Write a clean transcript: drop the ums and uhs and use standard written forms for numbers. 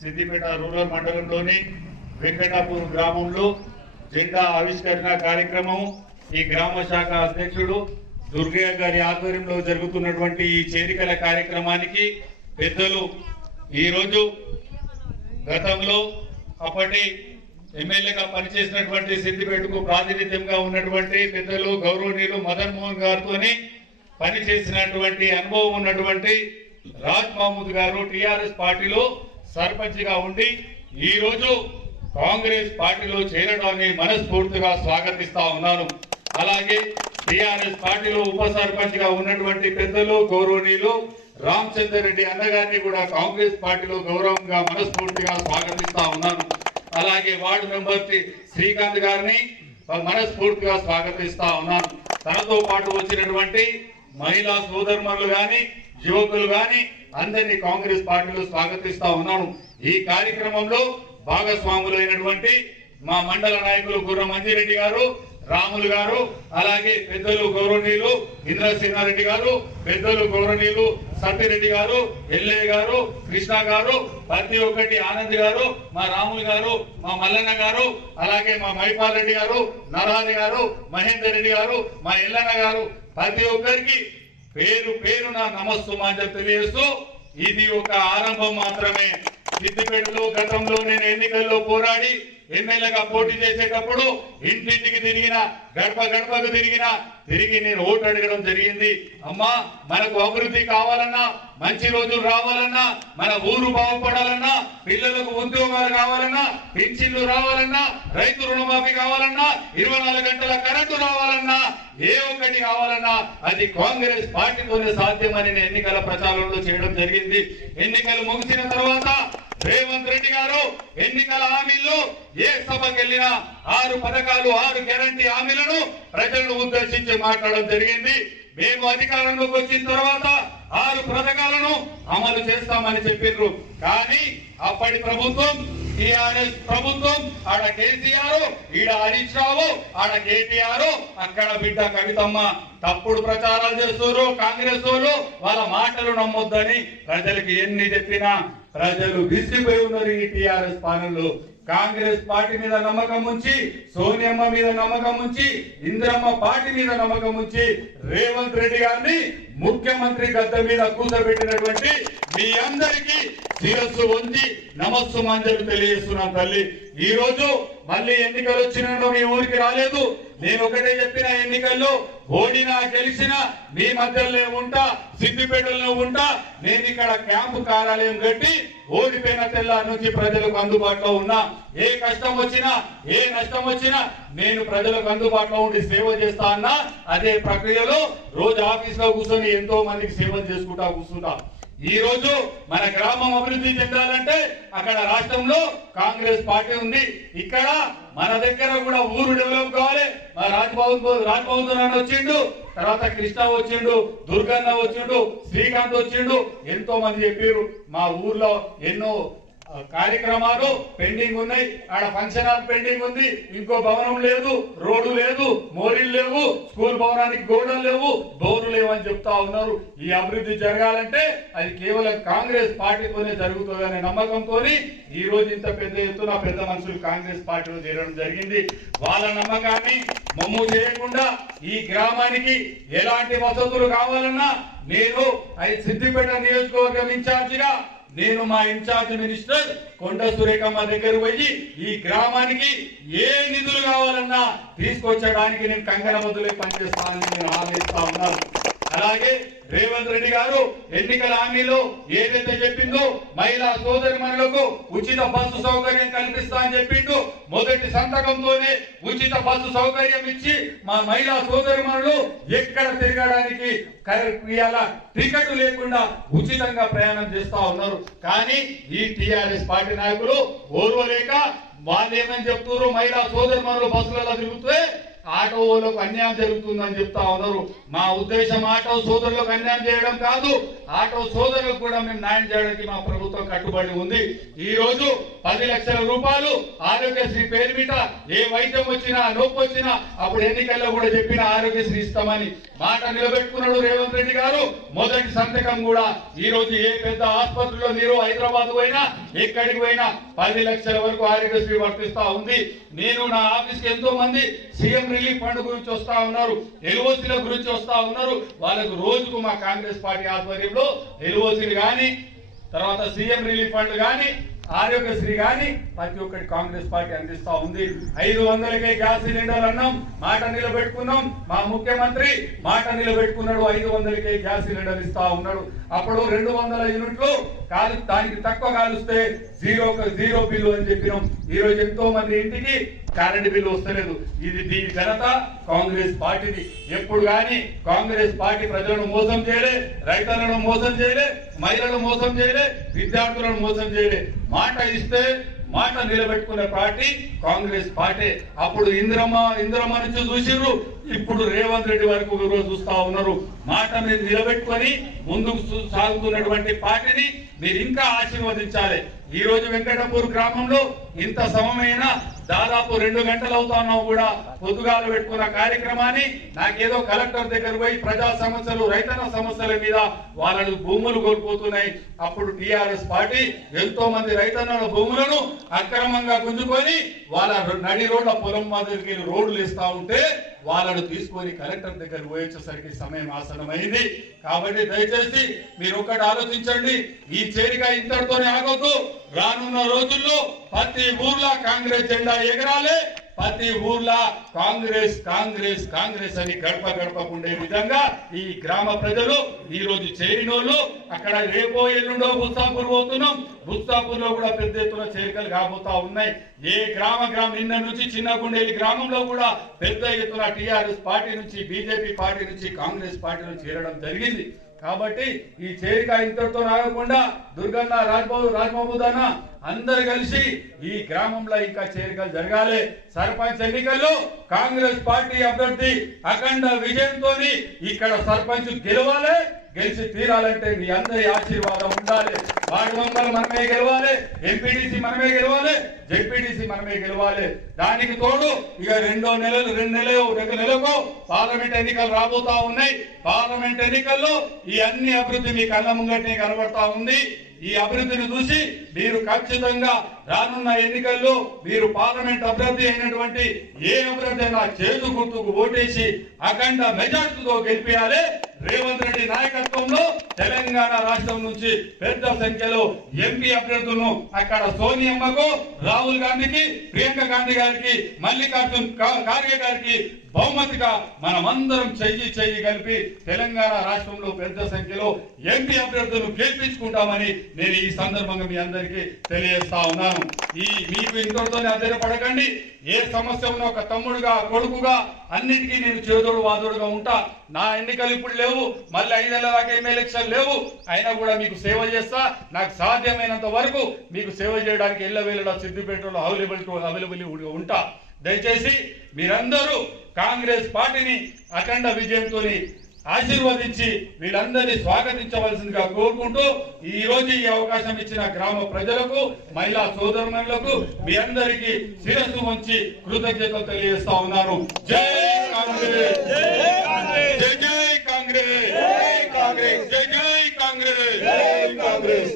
Siddipet rural మండలంలోని వెంకటాపూర్ గ్రామంలో జెండా ఆవిష్కరణ కార్యక్రమం ఈ గ్రామ శాఖ అధ్యక్షుడు దుర్గయ్య గారి ఆధ్వర్యంలో జరుగుతున్నటువంటి ఈ చేరికల కార్యక్రమానికి పెద్దలు ఈరోజు గతంలో అప్పటి ఎమ్మెల్యేగా పనిచేసినటువంటి సిద్దిపేటకు ప్రాతినిధ్యంగా ఉన్నటువంటి పెద్దలు గౌరవనీయులు మదన్ మోహన్ గారితోనే పనిచేసినటువంటి అనుభవం ఉన్నటువంటి రాజ్ మహమూద్ గారు టిఆర్ఎస్ పార్టీలో సర్పంచ్ గా ఉండి ఈ రోజు కాంగ్రెస్ పార్టీలో చేరడాన్ని మనస్ఫూర్తిగా స్వాగతిస్తా ఉన్నాను. అలాగే టిఆర్ఎస్ పార్టీలో ఉప సర్పంచ్ గా ఉన్నటువంటి పెద్దలు గౌరవనీయులు రామచంద్ర రెడ్డి అన్నగారిని కూడా కాంగ్రెస్ పార్టీలో గౌరవంగా మనస్ఫూర్తిగా స్వాగతిస్తా ఉన్నాను. అలాగే వార్డు మెంబర్ శ్రీకాంత్ గారిని మనస్ఫూర్తిగా స్వాగతిస్తా ఉన్నాను. తనతో పాటు వచ్చినటువంటి మహిళా సోదరులు గాని యువకులు గాని అందరినీ కాంగ్రెస్ పార్టీలో స్వాగతిస్తా ఉన్నాను. ఈ కార్యక్రమంలో భాగస్వాములైనటువంటి మా మండల నాయకులు గుర్ర మంజిరెడ్డి గారు, రాములు గారు, అలాగే పెద్దలు గౌరవనీయులు ఇంద్రసేనారెడ్డి గారు, పెద్దలు గౌరవనీయులు సత్యరెడ్డి గారు, ఎల్లయ్య గారు, కృష్ణ గారు, ప్రతి ఒక్కటి ఆనంద్ గారు, మా రాములు గారు, మా మల్లన్న గారు, అలాగే మా మైపాల్ రెడ్డి గారు, నరహరి గారు, మహేందర్ రెడ్డి గారు, మా ఎల్లన్న గారు, ప్రతి ఒక్కరికి పేరు పేరున నమస్సుమాంజలు తెలియజేస్తూ ఇది ఒక ఆరంభం మాత్రమే. సిద్దిపేటలో గతంలో నేను ఎన్నికల్లో పోరాడి ఎమ్మెల్యేగా పోటీ చేసేటప్పుడు ఇంటింటికి తిరిగిన గడప గడపకు తిరిగి నేను ఓటు అడగడం జరిగింది. అమ్మా మనకు అభివృద్ధి కావాలన్నా, మంచి రోజులు రావాలన్నా, మన ఊరు బాగుపడాలన్నా, పిల్లలకు ఉద్యోగాలు కావాలన్నా, పింఛన్లు రావాలన్నా, రైతు రుణమాఫీ కావాలన్నా, 24 గంటల కరెంటు రావాలన్నా, ఏ ఒక్కటి కావాలన్నా అది కాంగ్రెస్ పార్టీతోనే సాధ్యమని నేను ఎన్నికల ప్రచారంలో చేయడం జరిగింది. ఎన్నికలు ముగిసిన తర్వాత రేవంత్ రెడ్డి గారు ఎన్నికల హామీల్లో ఏ సభకి వెళ్ళినా 6 పథకాలు 6 గ్యారంటీ హామీలను ప్రజలను ఉద్దేశించి మాట్లాడడం జరిగింది. మేము అధికారంలోకి వచ్చిన తర్వాత 6 పథకాలను అమలు చేస్తామని చెప్పారు. కానీ అప్పటి ప్రభుత్వం టిఆర్ఎస్ ప్రభుత్వం, ఆడ కేసీఆర్, ఈడ హరీష్ రావు, ఆడ కేటీఆర్, అక్కడ బిడ్డ కవితమ్మ తప్పుడు ప్రచారాలు చేస్తారు. కాంగ్రెస్ వాళ్ళు వాళ్ళ మాటలు నమ్మొద్దని ప్రజలకు ఎన్ని చెప్పినా ప్రజలు విసిగిపోయి ఉన్నారు. ఈ టిఆర్ఎస్ పాలనలో కాంగ్రెస్ పార్టీ మీద నమ్మకం ఉంచి, సోనియమ్మ మీద నమ్మకం ఉంచి, ఇందిరమ్మ పార్టీ మీద నమ్మకం ఉంచి రేవంత్ రెడ్డి గారిని ముఖ్యమంత్రి గద్దె మీద కూర్చోబెట్టినటువంటి మీ అందరికీ శిరస్సు వంచి నమస్సుమాంజలు తెలియజేస్తున్నాం తల్లి. ఈ రోజు మళ్ళీ ఎన్నికలు వచ్చినా మీ ఊరికి రాలేదు. నేను ఒకటే చెప్పిన, ఎన్నికల్లో ఓడినా గెలిచినా మీ మధ్యలో ఉంటా, సిద్దిపేటలో ఉంటా. నేను ఇక్కడ క్యాంపు కార్యాలయం కట్టి ఓడిపోయిన తెల్లారి నుంచి ప్రజలకు అందుబాటులో ఉన్నా. ఏ కష్టం వచ్చినా, ఏ నష్టం వచ్చినా నేను ప్రజలకు అందుబాటులో ఉండి సేవ చేస్తా అన్నా. అదే ప్రక్రియలో రోజు ఆఫీస్ లో కూర్చొని ఎంతో మందికి సేవ చేసుకుంటా కూర్చుంటా. ఈ రోజు మన గ్రామం అభివృద్ధి చెందాలంటే అక్కడ రాష్ట్రంలో కాంగ్రెస్ పార్టీ ఉంది, ఇక్కడ మన దగ్గర కూడా ఊరు డెవలప్ కావాలి. మా రాజ్భవన్ వచ్చిండు, తర్వాత కృష్ణ వచ్చిండు, దుర్గన్న వచ్చిండు, శ్రీకాంత్ వచ్చిండు, ఎంతో మంది చెప్పారు. మా ఊర్లో ఎన్నో కార్యక్రమాలు పెండింగ్ ఉన్నాయి. ఆడ ఫంక్షన్ హాల్ పెండింగ్ ఉంది, ఇంకో భవనం లేదు, రోడ్డు లేదు, మోరీలు లేవు, స్కూల్ భవనానికి గోడలు లేవు, డోర్లు లేవు అని చెప్తా ఉన్నారు. ఈ అభివృద్ధి జరగాలంటే అది కేవలం కాంగ్రెస్ పార్టీతోనే జరుగుతుందనే నమ్మకంతో ఈ రోజు ఇంత పెద్ద ఎత్తున పెద్ద మనుషులు కాంగ్రెస్ పార్టీలో చేరడం జరిగింది. వాళ్ళ నమ్మకాన్ని మమ్ము చేయకుండా ఈ గ్రామానికి ఎలాంటి వసతులు కావాలన్నా నేను సిద్దిపేట నియోజకవర్గం ఇన్ఛార్జిగా నేను మా ఇన్ఛార్జ్ మినిస్టర్ కొండ సురేఖమ్మ దగ్గర పోయి ఈ గ్రామానికి ఏ నిధులు కావాలన్నా తీసుకొచ్చడానికి నేను కంకణబద్దులై పనిచేస్తానని నేను హామీ ఇస్తా ఉన్నాను. అలాగే రేవంత్ రెడ్డి గారు ఎన్నికల హామీలో ఏదైతే చెప్పిందో మహిళా సోదరిమణులకు ఉచిత బస్సు సౌకర్యం కల్పిస్తా అని చెప్పిండు. మొదటి సంతకంతోనే ఉచిత బస్సు సౌకర్యం ఇచ్చి మా మహిళా సోదరిమణులు ఎక్కడ తిరగడానికి టికెట్ లేకుండా ఉచితంగా ప్రయాణం చేస్తా ఉన్నారు. కానీ ఈ టిఆర్ఎస్ పార్టీ నాయకులు ఓర్వలేక వాళ్ళు ఏమని చెప్తున్నారు, మహిళా సోదరిమణులు బస్సులలో తిరుగుతే ఆటో వాళ్ళకు అన్యాయం జరుగుతుందని చెప్తా ఉన్నారు. మా ఉద్దేశం ఆటో సోదరులకు అన్యాయం చేయడం కాదు, ఆటో సోదరులకు కూడా మేము న్యాయం చేయడానికి మా ప్రభుత్వం కట్టుబడి ఉంది. ఈ రోజు 10 లక్షల రూపాయలు ఆరోగ్యశ్రీ పేరు మీద ఏ వైద్యం వచ్చినా నొప్పి వచ్చినా అప్పుడు ఎన్నికల్లో కూడా చెప్పిన ఆరోగ్యశ్రీ ఇస్తామని మాట నిలబెట్టుకున్నాడు రేవంత్ రెడ్డి గారు. మొదటి సంతకం కూడా ఈ రోజు ఏ పెద్ద ఆసుపత్రిలో మీరు హైదరాబాద్ పోయినా ఎక్కడికి పోయినా 10 లక్షల వరకు ఆరోగ్యశ్రీ వర్తిస్తా ఉంది. నేను నా ఆఫీస్ కి ఎంతో మంది సీఎం రిలీఫ్ ఫండ్ గురించి వస్తా ఉన్నారు, ఎల్ఓసీల గురించి వస్తా ఉన్నారు. వాళ్ళకు రోజుకు మా కాంగ్రెస్ పార్టీ ఆధ్వర్యంలో ఎల్ఓసీలు గాని, తర్వాత సీఎం రిలీఫ్ ఫండ్ గాని, ఆరోగ్యశ్రీ గాని ప్రతి ఒక్కటి కాంగ్రెస్ పార్టీ అందిస్తా ఉంది. 500కే గ్యాస్ సిలిండర్ అన్నాం, మాట నిలబెట్టుకున్నాం. మా ముఖ్యమంత్రి మాట నిలబెట్టుకున్నాడు, 500కే గ్యాస్ సిలిండర్ ఇస్తా ఉన్నాడు. అప్పుడు 200 యూనిట్లు దానికి తక్కువ కాలుస్తే జీరో బిల్లు అని చెప్పినాం. ఈ రోజు ఎంతో మంది ఇంటికి కరెంట్ బిల్లు వస్తలేదు. దీని ఘనత కాంగ్రెస్ పార్టీది. ఎప్పుడు కానీ కాంగ్రెస్ పార్టీ ప్రజలను మోసం చేయలే, రైతులను మోసం చేయలే, మహిళలను మోసం చేయలే, విద్యార్థులను మోసం చేయలే. మాట ఇస్తే మాట నిలబెట్టుకునే పార్టీ కాంగ్రెస్ పార్టీ. అప్పుడు ఇంద్రమ్మ నుంచి చూసిర్రు, ఇప్పుడు రేవంత్ రెడ్డి వరకు చూస్తా ఉన్నారు. మాట మీద నిలబెట్టుకొని ముందుకు సాగుతున్నటువంటి పార్టీని మీరు ఇంకా ఆశీర్వదించాలి. ఈ రోజు వెంకటపూర్ గ్రామంలో ఇంత సమయమైన దాదాపు 2 గంటలు అవుతాన్నా కూడా పొద్దుగాల పెట్టుకున్న కార్యక్రమాన్ని నాకేదో కలెక్టర్ దగ్గర పోయి ప్రజా సమస్యలు, రైతన్న సమస్యల మీద వాళ్ళ భూములు కోల్పోతున్నాయి. అప్పుడు టిఆర్ఎస్ పార్టీ ఎంతో మంది రైతన్నల భూములను అక్రమంగా గుంజుకొని వాళ్ళ నడి రోడ్ల పొలం దగ్గరికి రోడ్లు ఇస్తా ఉంటే వాళ్ళను తీసుకొని కలెక్టర్ దగ్గర పోయేసరికి సమయం ఆసనమైంది. కాబట్టి దయచేసి మీరు ఒక్కటి ఆలోచించండి, ఈ చేరిక ఇంతటితోనే ఆగొద్దు. రానున్న రోజుల్లో ప్రతి ఊర్లో కాంగ్రెస్ జెండా ఎగరాలి, ప్రతి ఊర్లో కాంగ్రెస్ కాంగ్రెస్ కాంగ్రెస్ అని గడపకుండే విధంగా ఈ గ్రామ ప్రజలు ఈ రోజు చేరినోళ్ళు అక్కడ రేపో ఎల్లుండో బుస్తాపూర్ పోతున్నాం. బుస్తాపూర్ లో కూడా పెద్ద ఎత్తున చేరికలు కాబోతా ఉన్నాయి. ఏ గ్రామం నిన్న నుంచి చిన్నగుండేలి గ్రామంలో కూడా పెద్ద ఎత్తున టిఆర్ఎస్ పార్టీ నుంచి, బీజేపీ పార్టీ నుంచి, కాంగ్రెస్ పార్టీలో చేరడం జరిగింది. కాబట్టి ఈ చేరిక ఇంతటితో ఆగకుండా దుర్గన్న, రాజ్మహమూద్ అన్న అందరు కలిసి ఈ గ్రామంలో ఇంకా చేరికలు జరగాలి. సర్పంచ్ ఎన్నికల్లో కాంగ్రెస్ పార్టీ అభ్యర్థి అఖండ విజయంతో ఇక్కడ సర్పంచ్ గెలవాలి. గెలిచి తీరాలంటే మీ అందరి ఆశీర్వాదం ఉండాలి. వార్డు మెంబర్లు మనమే గెలవాలి, ఎంపీటీసీ మనమే గెలవాలి, జెడ్పీటీసీ మనమే గెలవాలి. దానికి తోడు ఇక 2 నెలలకు పార్లమెంట్ ఎన్నికలు రాబోతా ఉన్నాయి. పార్లమెంట్ ఎన్నికల్లో ఈ అన్ని అభివృద్ధి మీ కళ్ళ ముంగటే కనబడతా ఉంది. ఈ అభివృద్ధిని చూసి మీరు ఖచ్చితంగా రానున్న ఎన్నికల్లో మీరు పార్లమెంట్ అభ్యర్థి అయినటువంటి ఏ అభ్యర్థి అయినా చేతు గుర్తుకు ఓటేసి అఖండ మెజార్టీతో గెలిపించాలి. రేవంత్ రెడ్డి నాయకత్వంలో తెలంగాణ రాష్ట్రం నుంచి పెద్ద సంఖ్యలో ఎంపీ అభ్యర్థులను అక్కడ సోనియమ్మకు, రాహుల్ గాంధీకి, ప్రియాంక గాంధీ గారికి, మల్లికార్జున్ ఖార్గే గారికి బహుమతిగా మనమందరం చెయ్యి కలిపి తెలంగాణ రాష్ట్రంలో పెద్ద సంఖ్యలో ఎంపీ అభ్యర్థులను గెలిపించుకుంటామని నేను ఈ సందర్భంగా మీ అందరికీ తెలియజేస్తా ఉన్నాను. మీకు ఇంతటితోనే ఆశ్చర్యపడకండి. ఏ సమస్య ఉన్నా ఒక తమ్ముడుగా, కొడుకుగా అన్నిటికీ నేను చేదోడు వాదోడుగా ఉంటా. నా ఎన్నికలు ఇప్పుడు లేవు, మళ్ళీ 5 నెలల దాకా ఏం ఎలక్షన్ లేవు. అయినా కూడా మీకు సేవ చేస్తా. నాకు సాధ్యమైనంత వరకు మీకు సేవ చేయడానికి ఎల్లవేళలా సిద్దిపేటలో అవైలబుల్ ఉంటా. దయచేసి మీరందరూ కాంగ్రెస్ పార్టీని అఖండ విజయంతో ఆశీర్వదించి వీళ్ళందరినీ స్వాగతించవలసిందిగా కోరుకుంటూ ఈ రోజు ఈ అవకాశం ఇచ్చిన గ్రామ ప్రజలకు, మహిళా సోదరులకు మీ అందరికీ శిరస్సు వంచి కృతజ్ఞతలు తెలియజేస్తా ఉన్నాను. జై కాంగ్రెస్, జై కాంగ్రెస్, జై కాంగ్రెస్, జై కాంగ్రెస్, జై కాంగ్రెస్.